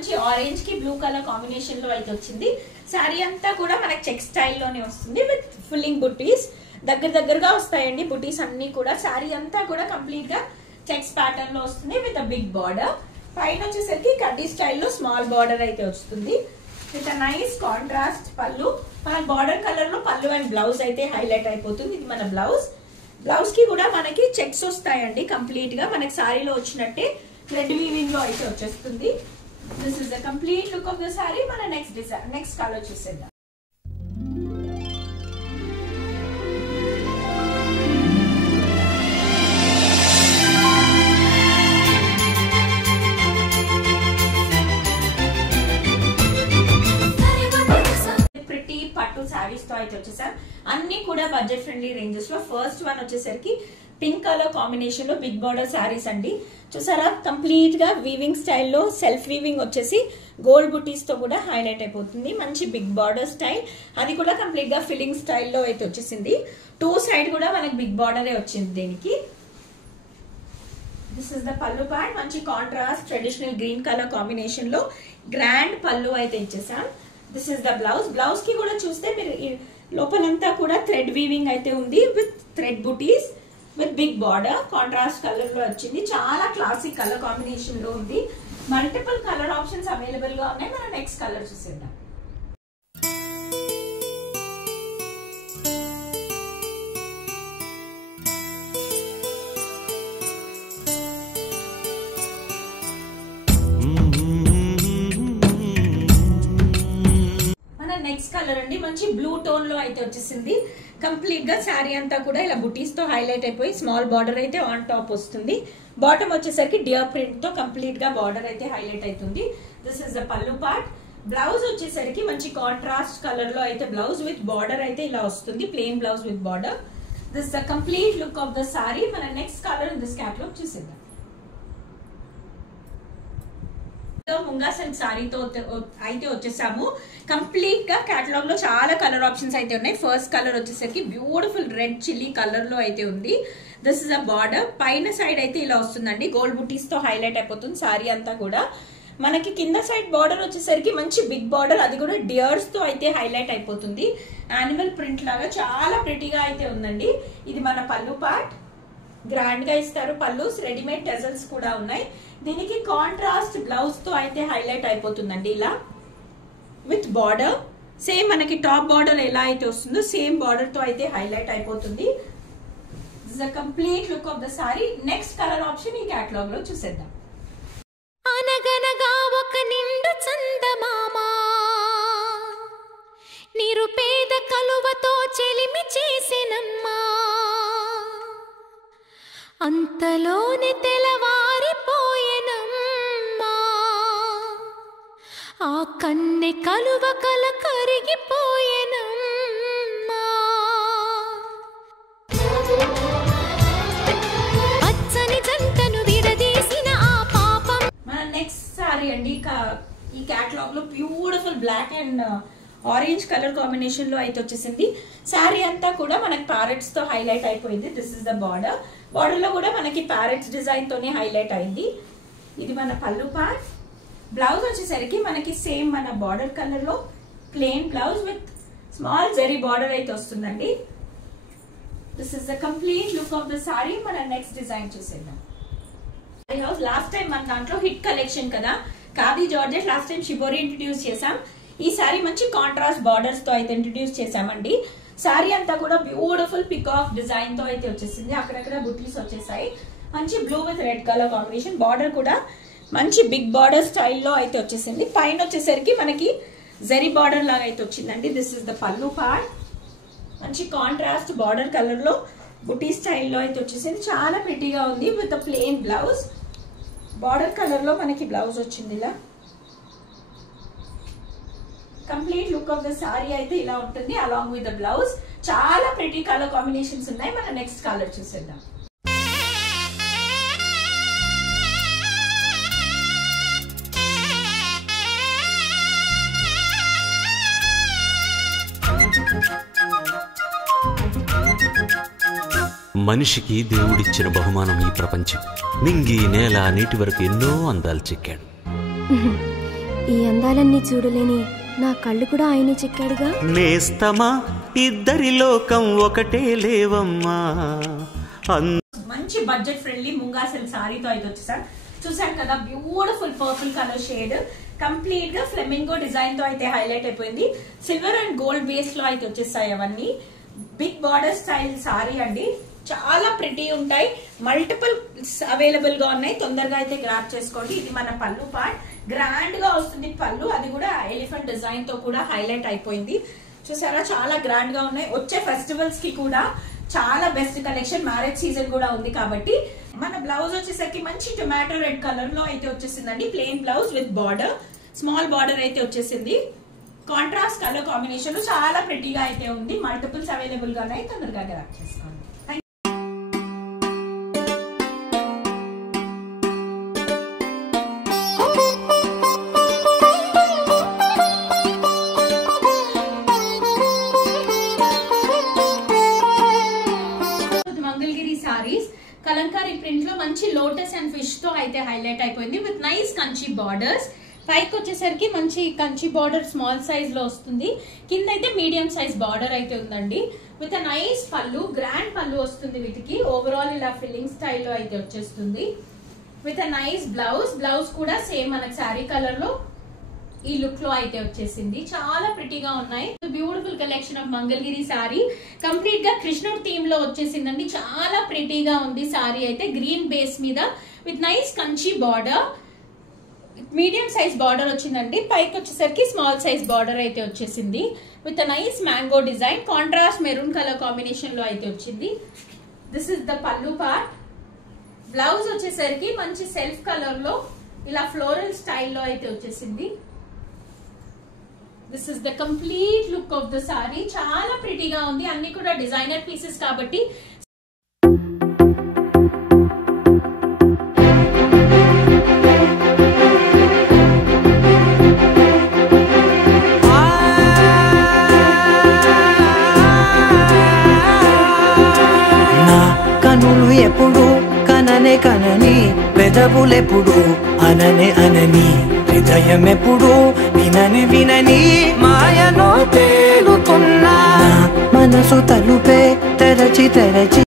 మంచి ఆరెంజ్ కి blue colour combination లో అయితే వచ్చింది. శారీ అంతా కూడా మనకి చెక్ స్టైల్లోనే వస్తుంది విత్ ఫుల్లింగ్ బుటీస్. దగ్గరగా వస్తాయండి బుటీస్ అన్ని కూడా. శారీ అంతా కూడా కంప్లీట్ గా చెక్స్ ప్యాటర్న్ లో వస్తుంది విత్ అ బిగ్ బార్డర్. పైన వచ్చేసరికి కడ్డీ స్టైల్లో స్మాల్ బార్డర్ అయితే వస్తుంది విత్ అ నైస్ కాంట్రాస్ట్ పళ్ళు. మన బార్డర్ కలర్ లో పళ్ళు అండ్ బ్లౌజ్ అయితే హైలైట్ అయిపోతుంది. ఇది మన బ్లౌజ్. బ్లౌజ్ కి కూడా మనకి చెక్స్ వస్తాయండి కంప్లీట్ గా మనకి సారీలో వచ్చినట్టే థ్రెడ్ వీవింగ్ లో అయితే వచ్చేస్తుంది. This is the complete look of the sari. మన నెక్స్ట్ కలర్ చూసేద్దాం. సారీస్ తో అయితే వచ్చేసాం. అన్ని కూడా బడ్జెట్ ఫ్రెండ్లీ రేంజెస్ లో. ఫస్ట్ వన్ వచ్చేసరికి పింక్ కలర్ కాంబినేషన్ లో బిగ్ బార్డర్ శారీస్ అండి. చూసారా కంప్లీట్ గా వీవింగ్ స్టైల్లో సెల్ఫ్ వీవింగ్ వచ్చేసి గోల్డ్ బుటీస్ తో కూడా హైలైట్ అయిపోతుంది. మంచి బిగ్ బార్డర్ స్టైల్, అది కూడా కంప్లీట్ గా ఫిల్లింగ్ స్టైల్లో అయితే వచ్చేసింది. టూ సైడ్ కూడా మనకి బిగ్ బార్డరే వచ్చింది దీనికి. దిస్ ఇస్ ద పల్లు పార్ట్. మంచి contrast traditional green colour combination లో గ్రాండ్ పల్లు అయితే ఇచ్చేసాం. This is the blouse. Blouse కి కూడా చూస్తే మీరు లోపలంతా కూడా థ్రెడ్ వీవింగ్ అయితే ఉంది విత్ థ్రెడ్ బుటీస్ with big border. Contrast colour లో వచ్చింది. చాలా క్లాసిక్ కలర్ కాంబినేషన్ లో ఉంది. మల్టిపుల్ కలర్ ఆప్షన్స్ అవైలబుల్ గా ఉన్నాయి. మనం నెక్స్ట్ కలర్ చూసేద్దాం. నెక్స్ట్ కలర్ అండి మంచి బ్లూ టోన్ లో అయితే వచ్చేసింది. కంప్లీట్ గా శారీ అంతా కూడా ఇలా బుటీస్ తో హైలైట్ అయిపోయి స్మాల్ బార్డర్ అయితే ఆన్ టాప్ వస్తుంది. బాటమ్ వచ్చేసరికి డియర్ ప్రింట్ తో కంప్లీట్ గా బార్డర్ అయితే హైలైట్ అవుతుంది. దిస్ ఇస్ ద పల్లు పార్ట్. బ్లౌజ్ వచ్చేసరికి మంచి కాంట్రాస్ట్ కలర్ లో అయితే బ్లౌజ్ విత్ బార్డర్ అయితే ఇలా వస్తుంది. Plain blouse with border. This the complete look of the sari. మన next colour in this catalogue చూసేద్దాం. ముంగా సిల్క్ సారీతో అయితే వచ్చేసాము. కంప్లీట్ గా కేటలాగ్ లో చాలా కలర్ ఆప్షన్స్ అయితే ఉన్నాయి. ఫస్ట్ కలర్ వచ్చేసరికి బ్యూటిఫుల్ రెడ్ చిల్లీ కలర్ లో అయితే ఉంది. This is a border. పైన సైడ్ అయితే ఇలా వస్తుందండి. గోల్డ్ బుటీస్ తో హైలైట్ అయిపోతుంది సారీ అంతా కూడా. మనకి కింద సైడ్ బార్డర్ వచ్చేసరికి మంచి బిగ్ బార్డర్, అది కూడా డియర్స్ తో అయితే హైలైట్ అయిపోతుంది. యానిమల్ ప్రింట్ లాగా చాలా ప్రిటీగా అయితే ఉందండి. ఇది మన పల్లు పార్ట్. గ్రాండ్ గా ఇస్తారు పల్లూస్. రెడీమేడ్ టెజల్స్ కూడా ఉన్నాయి. దీనికి కాంట్రాస్ట్ బ్లౌజ్ తో అయితే హైలైట్ అయిపోతుందండి ఇలా విత్ బార్డర్. సేమ్ మనకి టాప్ బార్డర్ ఎలా అయితే వస్తుందో సేమ్ బార్డర్ తో అయితే హైలైట్ అయిపోతుంది. This is the complete look of the sorry. Next colour option ఈ కేటలాగ్ లో చూసేద్దాం. అనగనగా ఒక నిండు చందమామ నిరుపేద కలువతో చెలిమి చేసెనమ్మా, అంతలోనే తెలవారిపోయెనమ్మా, ఆ కన్నె కలువ కల కరిగిపోయెనమ్మా. పచ్చని జంటను విడదీసిన ఆ పాపం. మన నెక్స్ట్ సారీ అండి. ఈ కేటలాగ్ లో beautiful black and orange colour combination లో అయితే వచ్చేసింది. శారీ అంతా కూడా మనకి ప్యారెట్స్ తో హైలైట్ అయిపోయింది. This is the border. Border లో కూడా మనకి ప్యారెట్స్ డిజైన్ తోనే హైలైట్ అయింది. ఇది మన పల్లు పార్ట్. బ్లౌజ్ వచ్చేసరికి మనకి సేమ్ మన బార్డర్ కలర్ లో plain blouse with small zari border అయితే వస్తుందండి. This is the complete look of the sari. మన నెక్స్ట్ డిజైన్ చూసేద్దాం. లాస్ట్ టైం మన దాంట్లో హిట్ కలెక్షన్ కదా khadi georgette. Last time shibori introduce చేసాం. ఈ సారీ మంచి కాంట్రాస్ట్ బార్డర్స్ తో అయితే ఇంట్రడ్యూస్ చేసామండి. సారీ అంతా కూడా బ్యూటిఫుల్ పికాక్ డిజైన్ తో అయితే వచ్చేసింది. అక్కడక్కడ బుటీస్ వచ్చేసాయి. మంచి blue with red colour combination. Border కూడా మంచి బిగ్ బార్డర్ స్టైల్లో అయితే వచ్చేసింది. పైన వచ్చేసరికి మనకి జరీ బార్డర్ లాగా అయితే వచ్చిందండి. దిస్ ఇస్ ద పల్లు పార్ట్. మంచి కాంట్రాస్ట్ బార్డర్ కలర్ లో బుటీ స్టైల్లో అయితే వచ్చేసింది. చాలా ప్రిటీగా ఉంది with plain blouse. Border colour లో మనకి బ్లౌజ్ వచ్చింది ఇలా. Complete look of the sorry అయితే ఇలా ఉంటుంది అలాంగ్ విత్ ద బ్లౌజ్. చాలా ప్రిటీ కలర్ కాంబినేషన్స్ ఉన్నాయి. మన నెక్స్ట్ కలర్ చూసేద్దాం. మనిషికి దేవుడిచ్చిన బహుమానం ఈ ప్రపంచం. నింగి నేల నీటి వరకు ఎన్నో అందాలు చెక్కాడు. ఈ అందాలన్నీ చూడలేని నా కళ్ళు కూడా ఆయనే చెక్కాడుగా. నేస్తమా ఇద్దరి లోకం ఒకటే లేవమ్మా. మంచి బడ్జెట్ ఫ్రెండ్లీ ముంగా సిల్క్ సారీతో అయితే వచ్చేసారు. చూసారు కదా, beautiful purple colour shade, complete గా ఫ్లెమింగో డిజైన్ తో అయితే హైలైట్ అయిపోయింది. సిల్వర్ అండ్ గోల్డ్ బేస్ లో అయితే వచ్చేస్తాయి అవన్నీ. బిగ్ బార్డర్ స్టైల్ సారీ అండి, చాలా ప్రిటీ ఉంటాయి. మల్టిపుల్ అవైలబుల్ గా ఉన్నాయి, తొందరగా అయితే గ్రాప్ చేసుకోండి. ఇది మన పళ్ళు పార్ట్, గ్రాండ్ గా వస్తుంది పళ్ళు, అది కూడా ఎలిఫెంట్ డిజైన్ తో కూడా హైలైట్ అయిపోయింది. చూసారా, చాలా గ్రాండ్ గా ఉన్నాయి. వచ్చే ఫెస్టివల్స్ కి కూడా చాలా బెస్ట్ కలెక్షన్, మ్యారేజ్ సీజన్ కూడా ఉంది కాబట్టి. మన బ్లౌజ్ వచ్చేసరికి మంచి టొమాటో రెడ్ కలర్ లో అయితే వచ్చేసిందండి. Plain blouse with border, small border అయితే వచ్చేసింది. కాంట్రాస్ట్ కలర్ కాంబినేషన్ చాలా ప్రిటీగా అయితే ఉంది. మల్టిపుల్స్ అవైలబుల్ గా ఉన్నాయి, తొందరగా గ్రాప్ చేసుకోండి. మంగళగిరి సారీస్ కలంకారీ ప్రింట్ లో మంచి లోటస్ అండ్ ఫిష్ తో అయితే హైలైట్ అయిపోయింది. With nice Kanchi borders. పైకి వచ్చేసరికి మంచి కంచి బార్డర్ స్మాల్ సైజ్ లో వస్తుంది, కింద అయితే మీడియం సైజ్ బార్డర్ అయితే ఉందండి. విత్ నైస్ పళ్ళు, గ్రాండ్ పళ్ళు వస్తుంది వీటికి. ఓవరాల్ ఇలా ఫిల్లింగ్ స్టైల్లో అయితే వచ్చేస్తుంది. విత్ నైస్ బ్లౌజ్, బ్లౌజ్ కూడా సేమ్ మనకి శారీ కలర్ లో ఈ లుక్ లో అయితే వచ్చేసింది. చాలా ప్రిటీగా ఉన్నాయి. Beautiful collection of Mangalagiri sorry, complete గా కృష్ణుడు థీమ్ లో వచ్చేసిందండి. చాలా ప్రిటీగా ఉంది సారీ అయితే, గ్రీన్ బేస్ మీద with nice Kanchi border, medium size border వచ్చిందండి. పైకి వచ్చేసరికి స్మాల్ సైజ్ బార్డర్ అయితే వచ్చేసింది. With nice mango design, contrast maroon colour combination లో అయితే వచ్చింది. దిస్ ఇస్ ద పల్లు పార్ట్. బ్లౌజ్ వచ్చేసరికి మంచి సెల్ఫ్ కలర్ లో ఇలా ఫ్లోరల్ స్టైల్లో అయితే వచ్చేసింది. This is the complete look of the sorry. చాలా ప్రిటీగా ఉంది, అన్ని కూడా డిజైనర్ పీసెస్ కాబట్టి. కనులు ఎప్పుడు కననే కనని, పెదవులెప్పుడు అననే అనని, హృదయం ఎప్పుడు వినని వినని, మాయలో తేలుతున్నా మనసు తలుపే తెరచి తెరచి